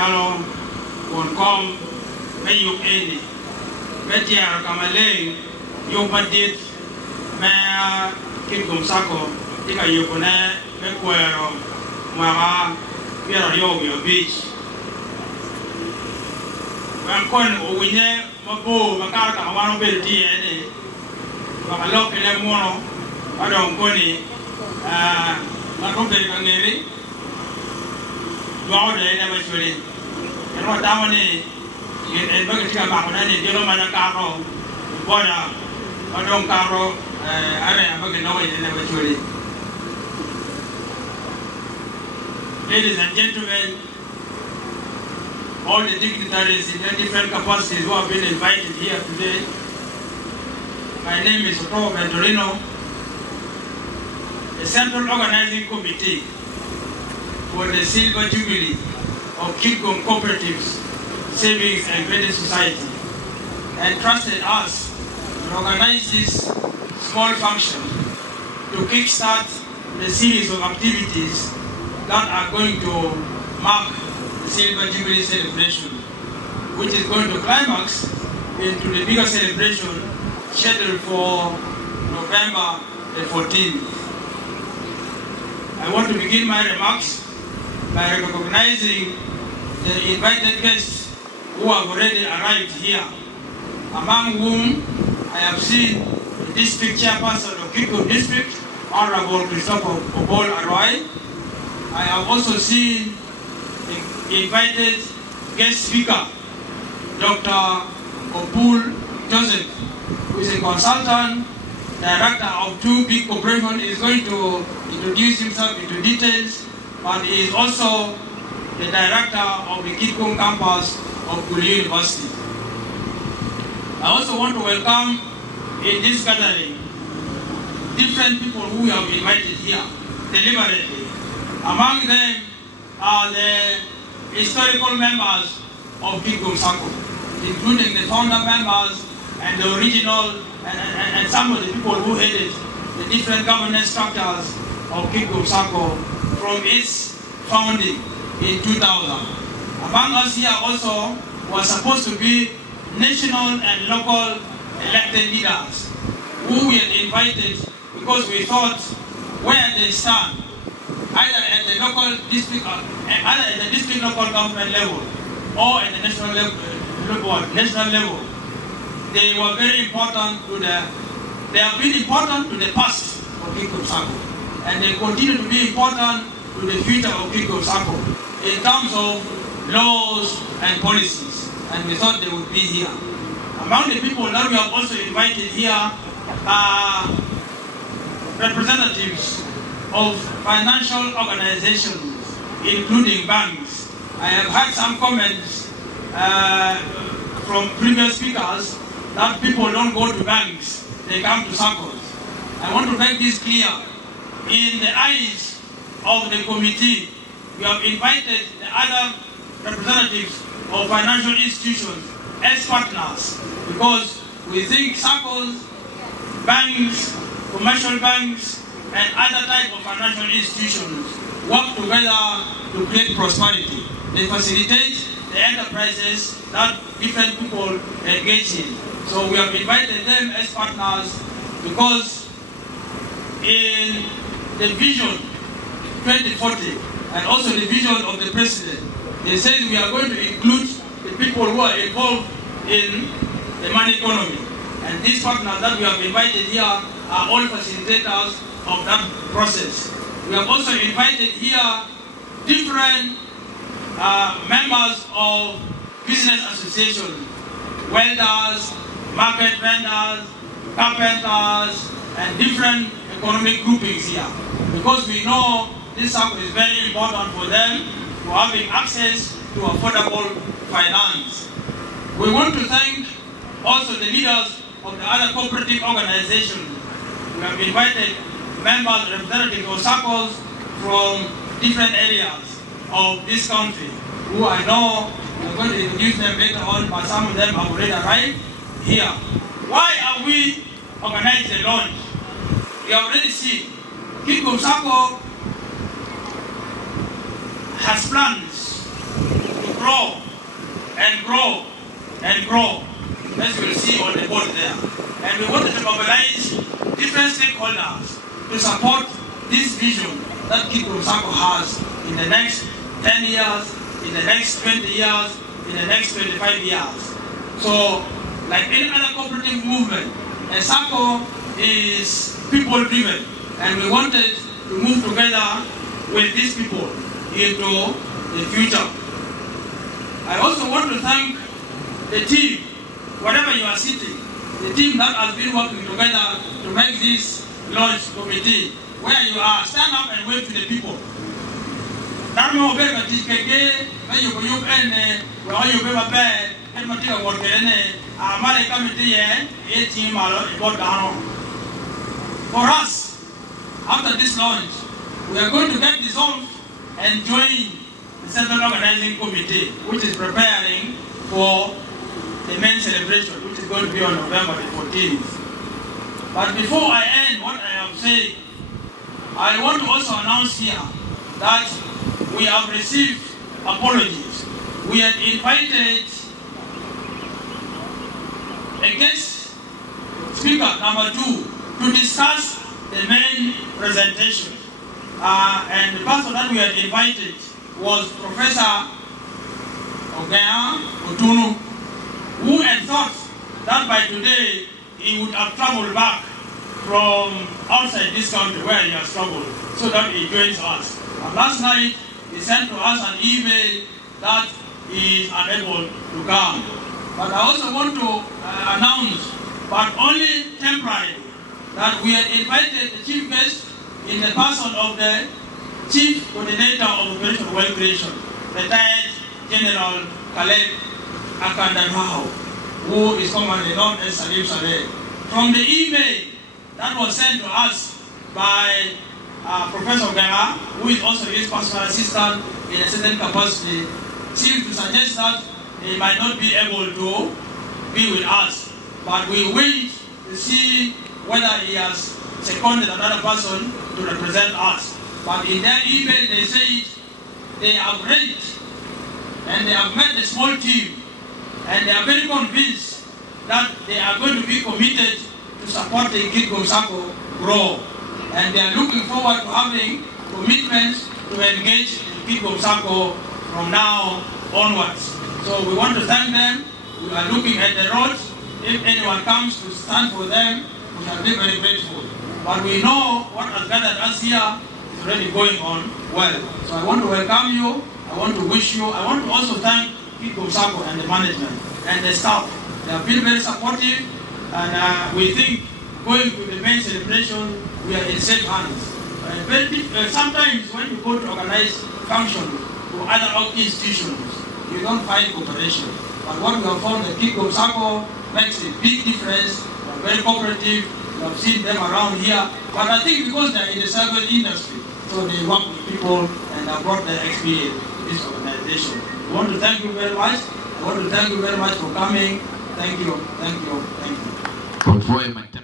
Chalo won come may you any Metia Kamale you bandit may keep Gumsako Tika Yukune Mequero Mara Piera Yogi Beach When Winne Mabu Makaka one of the DNA Makalok in a mono I don't go any Makope Wow, they never should it. And what down in Bagatika Makonani, Jero Manacaro, Boda, Odon Caro, I am looking away, they never should it. Ladies and gentlemen, all the dignitaries in their different capacities who have been invited here today, my name is Otto and Orino, the Central Organizing Committee for the Silver Jubilee of Kidgum Cooperatives, Savings and Credit Society, and trusted us to organize this small function to kickstart the series of activities that are going to mark the Silver Jubilee celebration, which is going to climax into the bigger celebration scheduled for November the 14th. I want to begin my remarks by recognizing the invited guests who have already arrived here, among whom I have seen the district chairperson of Kidgum District, Honorable Christopher Obol Arwai. I have also seen the invited guest speaker, Dr. Opul Joseph, who is a consultant, director of two big corporations, is going to introduce himself into details, but he is also the director of the Kidgum campus of Jubilee University. I also want to welcome in this gathering different people who we have invited here deliberately. Among them are the historical members of Kidgum Circle, including the founder members and the original and some of the people who headed the different governance structures of Kidgum Circle from its founding in 2000. Among us here also was supposed to be national and local elected leaders who we had invited because we thought where they stand, either at the local district, either at the district local government level or at the national level, they were very important to they have been important to the past of Kidgum Circle, and they continue to be important to the future of Kidgum Circle in terms of laws and policies, and we thought they would be here. Among the people that we have also invited here are representatives of financial organizations, including banks. I have had some comments from previous speakers that people don't go to banks, they come to circles. I want to make this clear. In the eyes of the committee, we have invited the other representatives of financial institutions as partners because we think circles, banks, commercial banks, and other types of financial institutions work together to create prosperity. They facilitate the enterprises that different people engage in. So we have invited them as partners because in the vision 2040 and also the vision of the president, they said we are going to include the people who are involved in the money economy. And these partners that we have invited here are all facilitators of that process. We have also invited here different members of business associations, welders, market vendors, carpenters, and different economic groupings here. Because we know this circle is very important for them for having access to affordable finance. We want to thank also the leaders of the other cooperative organizations. We have invited members, representatives of circles from different areas of this country, who I know I'm going to introduce them later on, but some of them have already arrived here. Why are we organizing the launch? We have already seen Kidgum Circle has plans to grow and grow and grow, as you will see on the board there. And we wanted to mobilize different stakeholders to support this vision that Kingdom Sacco has in the next 10 years, in the next 20 years, in the next 25 years. So, like any other cooperative movement, a Sacco is people-driven, and we wanted to move together with these people into the future. I also want to thank the team, wherever you are sitting, the team that has been working together to make this launch committee. Where you are, stand up and wave to the people. For us, after this launch, we are going to get dissolved and join the Central Organizing Committee, which is preparing for the main celebration, which is going to be on November the 14th. But before I end what I am saying, I want to also announce here that we have received apologies. We had invited a guest speaker, number 2, to discuss the main presentation. And the person that we had invited was Professor Otto, who had thought that by today he would have traveled back from outside this country where he has struggled, so that he joins us. And last night, he sent to us an email that he is unable to come. But I also want to announce, but only temporarily, that we had invited the chief guest in the person of the Chief Coordinator of Operation Wealth Creation, retired General Khaled Akandanwao, who is commonly known as Salim Saleh. From the email that was sent to us by Professor Gara, who is also his personal assistant in a certain capacity, seems to suggest that he might not be able to be with us. But we wait to see whether he has seconded another person to represent us. But in their email they say they have read and they have met a small team, and they are very convinced that they are going to be committed to supporting Kingdom Sacco grow. And they are looking forward to having commitments to engage in Kingdom Sacco from now onwards. So we want to thank them. We are looking at the roads. If anyone comes to stand for them, we shall be very grateful. But we know what has gathered us here is already going on well. So I want to welcome you. I want to wish you. I want to also thank Kingdom Sacco and the management and the staff. They have been very supportive, and we think going to the main celebration, we are in safe hands. Sometimes when you go to organize functions to other institutions, you don't find cooperation. But what we have found, the Kingdom Sacco makes a big difference. They are very cooperative. We have seen them around here. But I think because they are in the service industry, so they work with people and have brought their experience to this organization. I want to thank you very much. I want to thank you very much for coming. Thank you, thank you, thank you.